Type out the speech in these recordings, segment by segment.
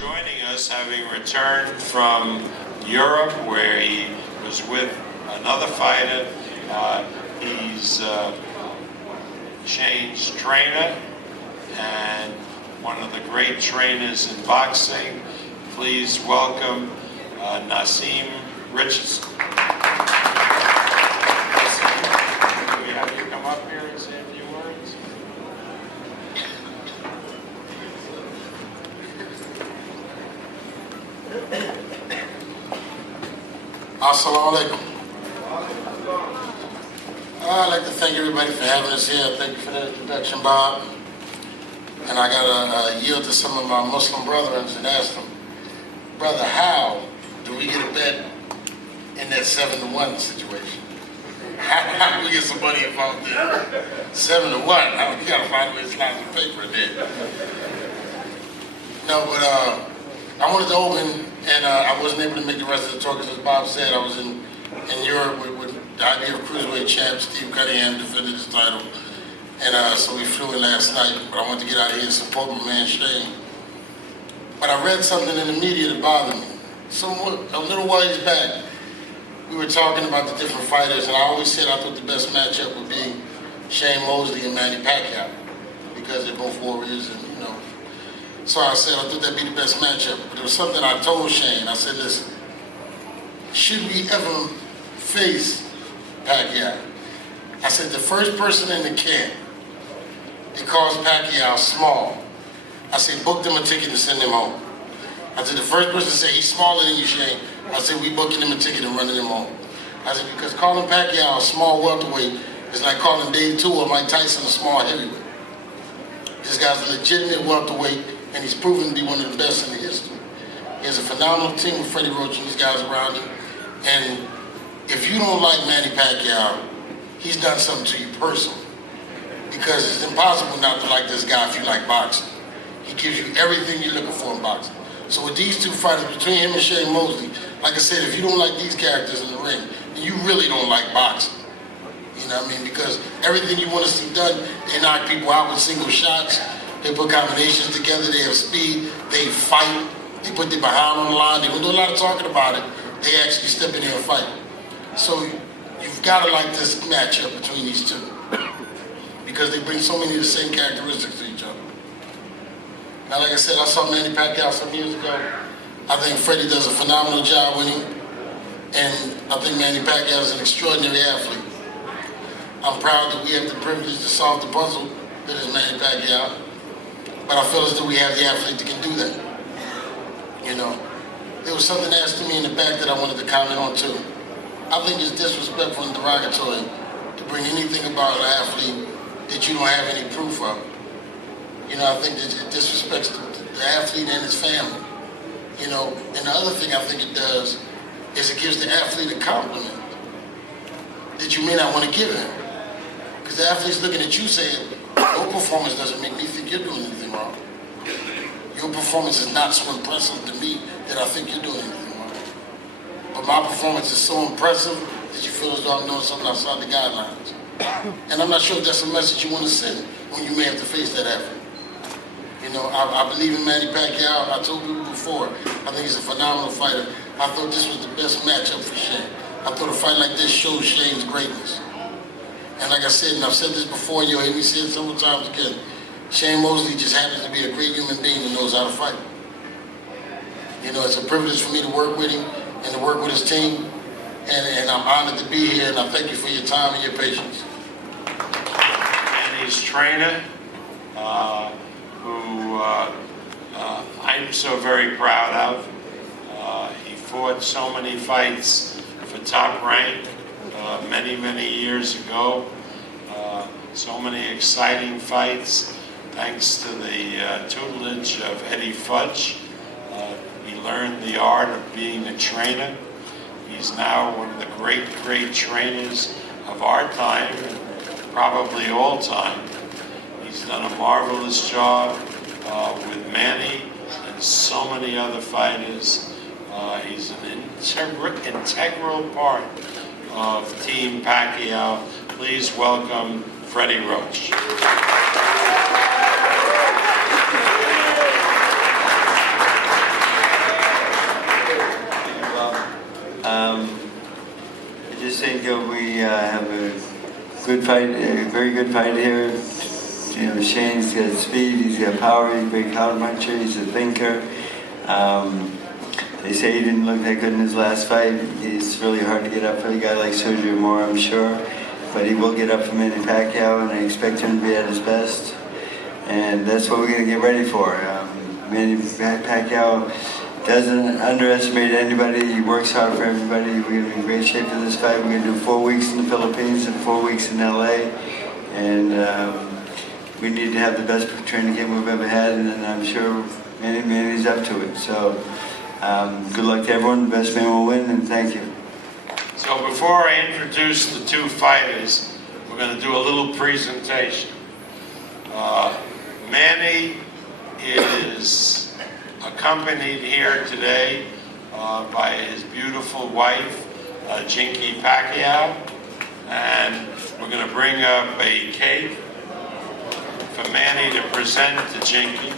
joining us, having returned from Europe where he was with another fighter. He's Shane's trainer and one of the great trainers in boxing. Please welcome Naseem Richardson. Can we have you come up here and say a few words? Assalamu alaikum. I'd like to thank everybody for having us here. Thank you for the introduction, Bob. And I got to yield to some of my Muslim brethren and ask them, brother, how do we get a bet in that 7-1 situation? How do we get some money involved there? 7-1. You got to find a way to slide some paper in there. No, but I wanted to open, and I wasn't able to make the rest of the talk, because as Bob said, I was in Europe with the IBF Cruiserweight champ, Steve Cunningham, defended his title. And so we flew in last night, but I wanted to get out of here and support my man Shane. But I read something in the media that bothered me. A little while back, we were talking about the different fighters, and I always said I thought the best matchup would be Shane Mosley and Manny Pacquiao, because they're both warriors, and you know. So I said I thought that'd be the best matchup. But there was something I told Shane. I said, listen, should we ever face Pacquiao? I said, the first person in the camp that calls Pacquiao small, I said, book them a ticket and send him home. I said, the first person to say he's smaller than you, Shane, I said, we booking him a ticket and running him home. I said, because calling Pacquiao a small welterweight is like calling Dave Tua or Mike Tyson a small heavyweight. This guy's a legitimate welterweight, and he's proven to be one of the best in the history. He has a phenomenal team with Freddy Roach and these guys around him. And if you don't like Manny Pacquiao, he's done something to you personally. Because it's impossible not to like this guy if you like boxing. He gives you everything you're looking for in boxing. So with these two fighters, between him and Shane Mosley, like I said, if you don't like these characters in the ring, then you really don't like boxing. You know what I mean? Because everything you want to see done, they knock people out with single shots, they put combinations together, they have speed, they fight, they put their behind on the line, they don't do a lot of talking about it, they actually step in there and fight. So you've got to like this matchup between these two, because they bring so many of the same characteristics to each other. Now, like I said, I saw Manny Pacquiao some years ago. I think Freddie does a phenomenal job with him, and I think Manny Pacquiao is an extraordinary athlete. I'm proud that we have the privilege to solve the puzzle that is Manny Pacquiao, but I feel as though we have the athlete that can do that. You know, there was something asked to me in the back that I wanted to comment on too. I think it's disrespectful and derogatory to bring anything about an athlete that you don't have any proof of. You know, I think that it disrespects the athlete and his family. You know, and the other thing I think it does is it gives the athlete a compliment that you may not want to give him. Because the athlete's looking at you saying, your performance doesn't make me think you're doing anything wrong. Your performance is not so impressive to me that I think you're doing anything wrong. But my performance is so impressive that you feel as though I'm doing something outside the guidelines. And I'm not sure if that's a message you want to send when you may have to face that athlete. You know, I believe in Manny Pacquiao. I told people before, I think he's a phenomenal fighter. I thought this was the best matchup for Shane. I thought a fight like this shows Shane's greatness. And like I said, and I've said this before, you'll hear me say it several times again, Shane Mosley just happens to be a great human being who knows how to fight. You know, it's a privilege for me to work with him and to work with his team. And I'm honored to be here, and I thank you for your time and your patience. And his trainer, who I'm so very proud of. He fought so many fights for Top Rank many, many years ago. So many exciting fights, thanks to the tutelage of Eddie Fudge. He learned the art of being a trainer. He's now one of the great, great trainers of our time, probably all time. He's done a marvelous job with Manny and so many other fighters. He's an integral part of Team Pacquiao. Please welcome Freddy Roach. good fight, a very good fight here. You know, Shane's got speed, he's got power, he's a great counter puncher, he's a thinker. They say he didn't look that good in his last fight. It's really hard to get up for a guy like Sergio Mora, I'm sure. But he will get up for Manny Pacquiao, and I expect him to be at his best. And that's what we're going to get ready for. Manny Pacquiao doesn't underestimate anybody. He works hard for everybody. We're going to be in great shape for this fight. We're going to do 4 weeks in the Philippines and 4 weeks in LA. And we need to have the best training camp we've ever had, and I'm sure Manny's up to it. So good luck to everyone. The best man will win, and thank you. So before I introduce the two fighters, we're going to do a little presentation. Manny is accompanied here today by his beautiful wife, Jinky Pacquiao, and we're going to bring up a cake for Manny to present to Jinky.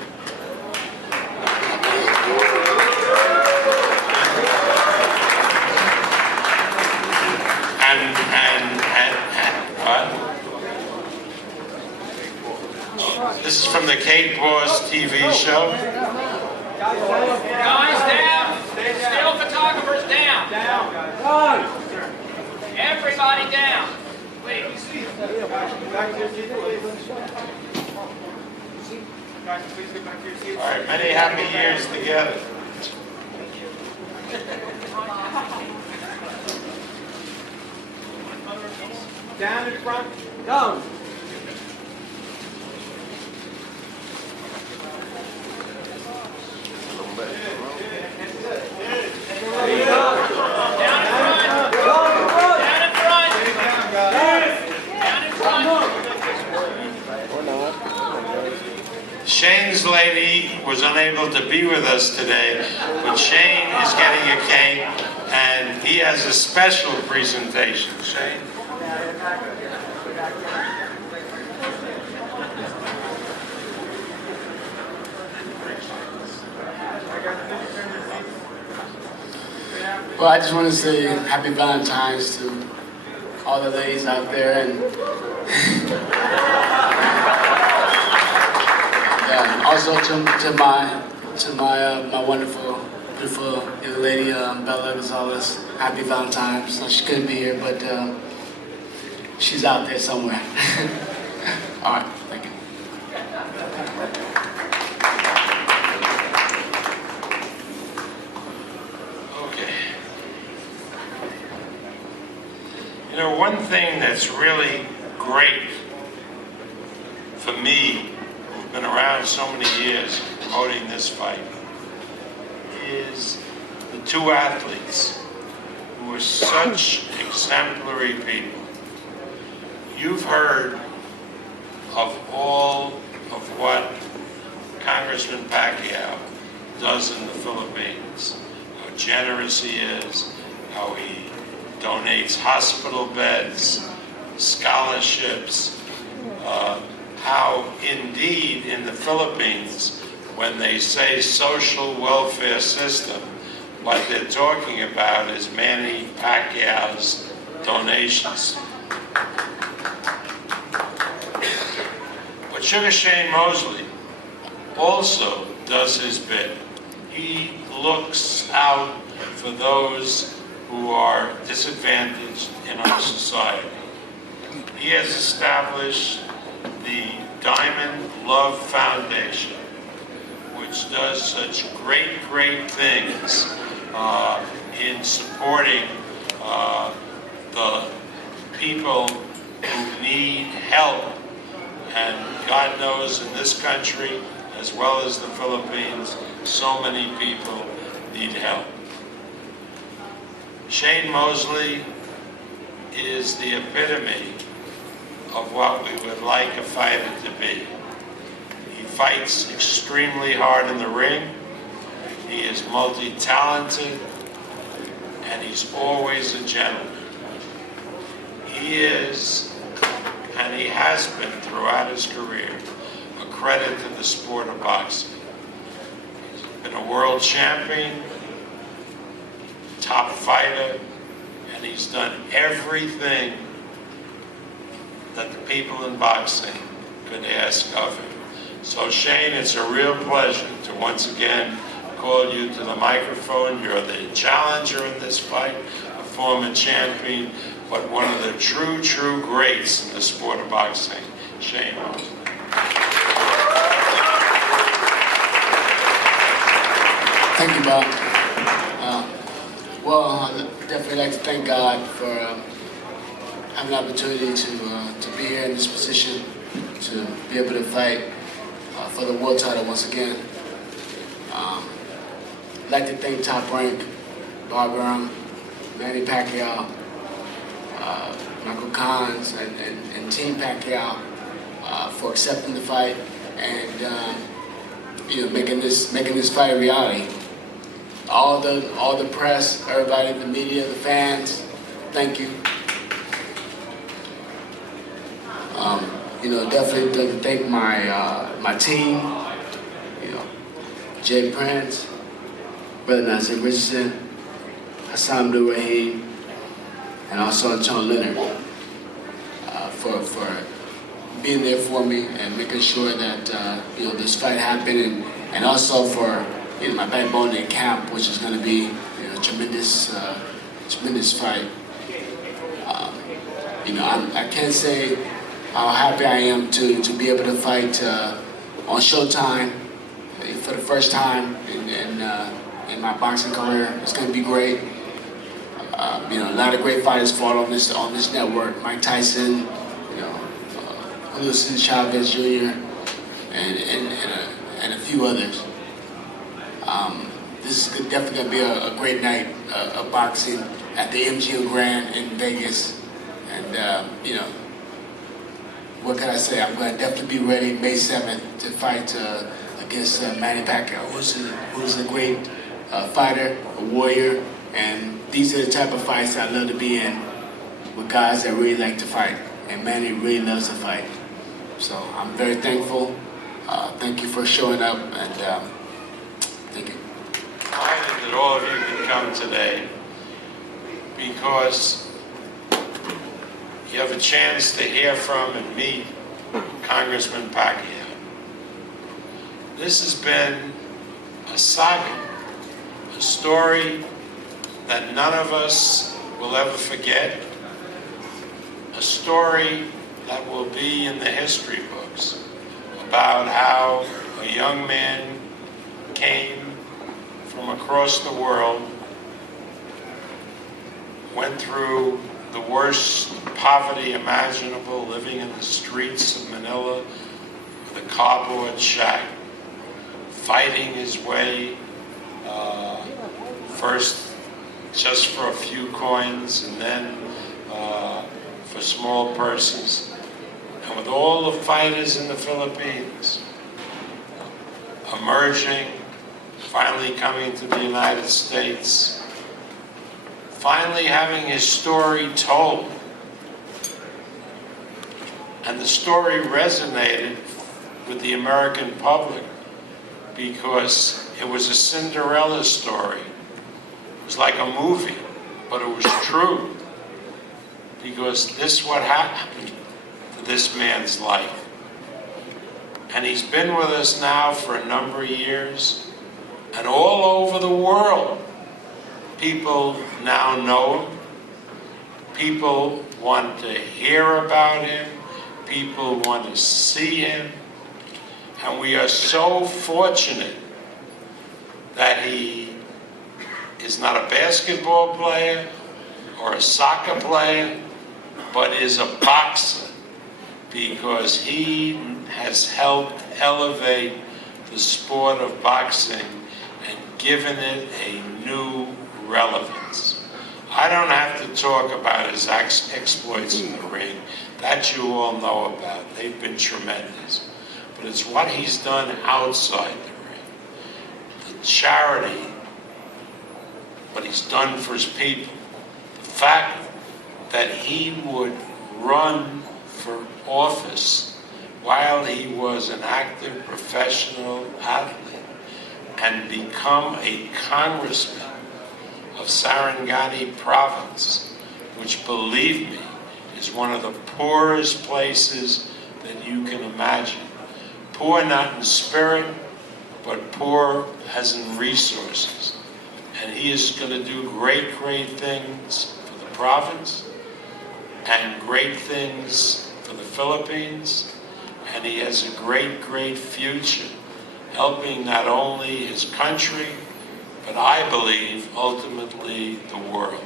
What? This is from the Cake Boss TV show. Guys, down! Still photographers, down! Down! Everybody down, please. All right, many happy years together. Down in front. Down. Shane's lady was unable to be with us today, but Shane is getting a cake, and he has a special presentation. Shane? Well, I just want to say happy Valentine's to all the ladies out there, and yeah, also to my wonderful, beautiful young lady Bella Gonzalez. Happy Valentine's. No, she couldn't be here, but she's out there somewhere. All right, thank you. You know, one thing that's really great for me, who've been around so many years promoting this fight, is the two athletes who are such exemplary people. You've heard of all of what Congressman Pacquiao does in the Philippines, how generous he is, how he donates hospital beds, scholarships, how indeed in the Philippines, when they say social welfare system, what they're talking about is Manny Pacquiao's donations. But Sugar Shane Mosley also does his bit. He looks out for those who are disadvantaged in our society. He has established the Diamond Love Foundation, which does such great, great things in supporting the people who need help. And God knows in this country, as well as the Philippines, so many people need help. Shane Mosley is the epitome of what we would like a fighter to be. He fights extremely hard in the ring. He is multi-talented, and he's always a gentleman. He is, and he has been throughout his career, a credit to the sport of boxing. He's been a world champion, top fighter, and he's done everything that the people in boxing could ask of him. So Shane, it's a real pleasure to once again call you to the microphone. You're the challenger in this fight, a former champion, but one of the true greats in the sport of boxing, Shane Mosley. Thank you, Bob. Well, I'd definitely like to thank God for having the opportunity to be here in this position, to be able to fight for the world title once again. I'd like to thank Top Rank, Bob Arum, Manny Pacquiao, Michael Collins, and Team Pacquiao for accepting the fight and making this fight a reality. All the press, everybody, the media, the fans, thank you. Definitely like to thank my team, Jay Prince, Brother Nasir Richardson, Hassan Abdul Rahim, and also John Leonard for being there for me and making sure that this fight happened, and also for my backbone in camp, which is going to be a tremendous fight. I can't say how happy I am to be able to fight on Showtime for the first time in my boxing career. It's going to be great. A lot of great fighters fought on this network. Mike Tyson, Julio Chavez Jr., and a few others. This is definitely going to be a great night of boxing at the MGM Grand in Vegas. And, what can I say? I'm going to definitely be ready May 7th to fight against Manny Pacquiao, who's a great fighter, a warrior, and these are the type of fights that I love to be in with guys that really like to fight, and Manny really loves to fight. So I'm very thankful. Thank you for showing up, and thank you. Delighted that all of you can come today because you have a chance to hear from and meet Congressman Pacquiao. This has been a saga, a story that none of us will ever forget, a story that will be in the history books about how a young man came from across the world, went through the worst poverty imaginable, living in the streets of Manila with a cardboard shack, fighting his way, first just for a few coins and then for small purses. And with all the fighters in the Philippines emerging, finally coming to the United States, finally having his story told. And the story resonated with the American public because it was a Cinderella story. It was like a movie, but it was true because this is what happened to this man's life. And he's been with us now for a number of years, and all over the world, people now know him. People want to hear about him. People want to see him. And we are so fortunate that he is not a basketball player or a soccer player, but is a boxer, because he has helped elevate the sport of boxing and given it a new relevance. I don't have to talk about his exploits in the ring. That you all know about. They've been tremendous. But it's what he's done outside the ring. The charity, what he's done for his people. The fact that he would run for office while he was an active professional athlete and become a congressman of Sarangani province, which, believe me, is one of the poorest places that you can imagine. Poor not in spirit, but poor as in resources. And he is going to do great, great things for the province and great things for the Philippines. And he has a great, great future helping not only his country, but I believe ultimately the world.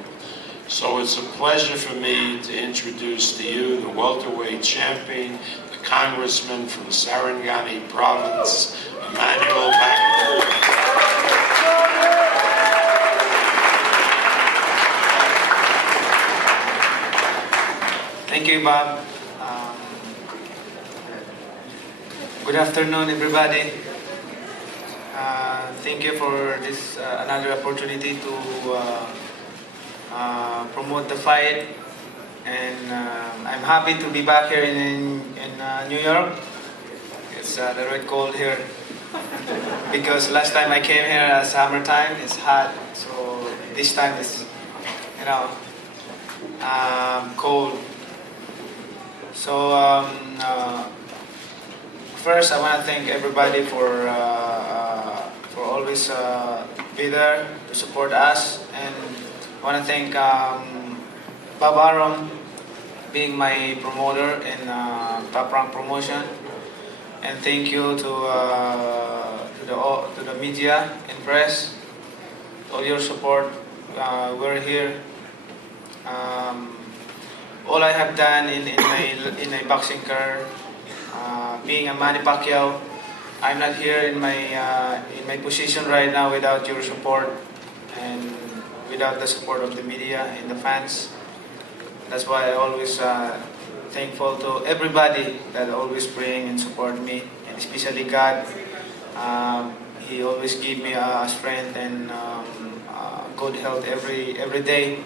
So it's a pleasure for me to introduce to you the welterweight champion, the Congressman from Sarangani Province, Emmanuel Pacquiao. Thank you, Bob. Good afternoon, everybody. Thank you for this another opportunity to promote the fight, and I'm happy to be back here in New York. It's the red cold here because last time I came here summertime, it's hot, so this time it's cold. So first, I want to thank everybody for always be there to support us, and I want to thank Bob Arum being my promoter in Top Rank Promotion, and thank you to the media and press, all your support. We're here. All I have done in my boxing career, being a Manny Pacquiao, I'm not here in my position right now without your support and without the support of the media and the fans. That's why I always thankful to everybody that always praying and support me, and especially God. He always give me strength and good health every day.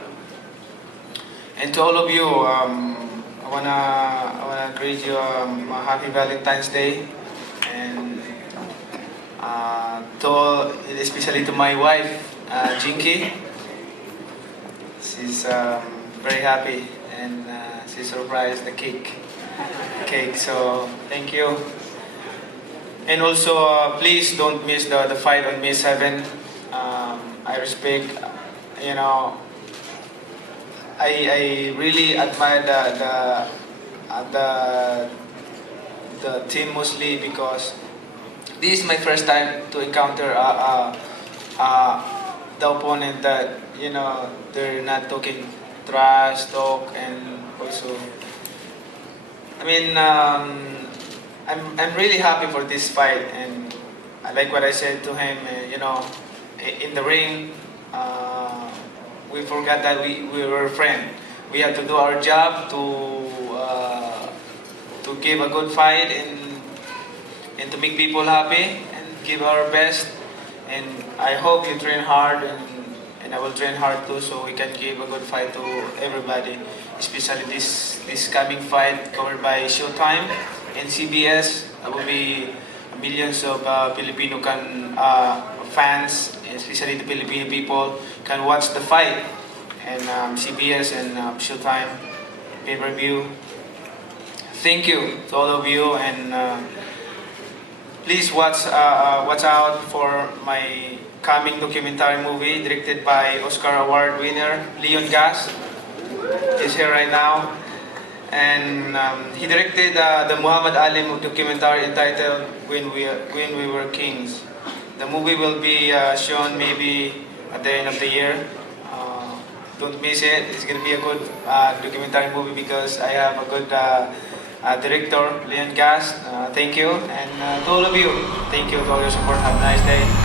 And to all of you, I wanna greet you a happy Valentine's Day, and especially to my wife, Jinky. She's very happy, and she surprised the cake. So thank you. And also, please don't miss the fight on May 7th. I respect, I really admire the team Mosley, because this is my first time to encounter the opponent that they're not talking trash talk, and also I'm really happy for this fight, and I like what I said to him. In the ring. We forgot that we were friends. We have to do our job to give a good fight and to make people happy and give our best. And I hope you train hard, and I will train hard too, so we can give a good fight to everybody. Especially this coming fight covered by Showtime and CBS. There will be millions of Filipino fans, especially the Filipino people, can watch the fight, and CBS and Showtime pay-per-view. Thank you to all of you, and please watch out for my coming documentary movie directed by Oscar Award winner Leon Gas. He's here right now, and he directed the Muhammad Ali documentary entitled "When We Were Kings." The movie will be shown maybe at the end of the year. Don't miss it. It's going to be a good documentary movie because I have a good director, Leon Gas. Thank you. And to all of you, thank you for all your support. Have a nice day.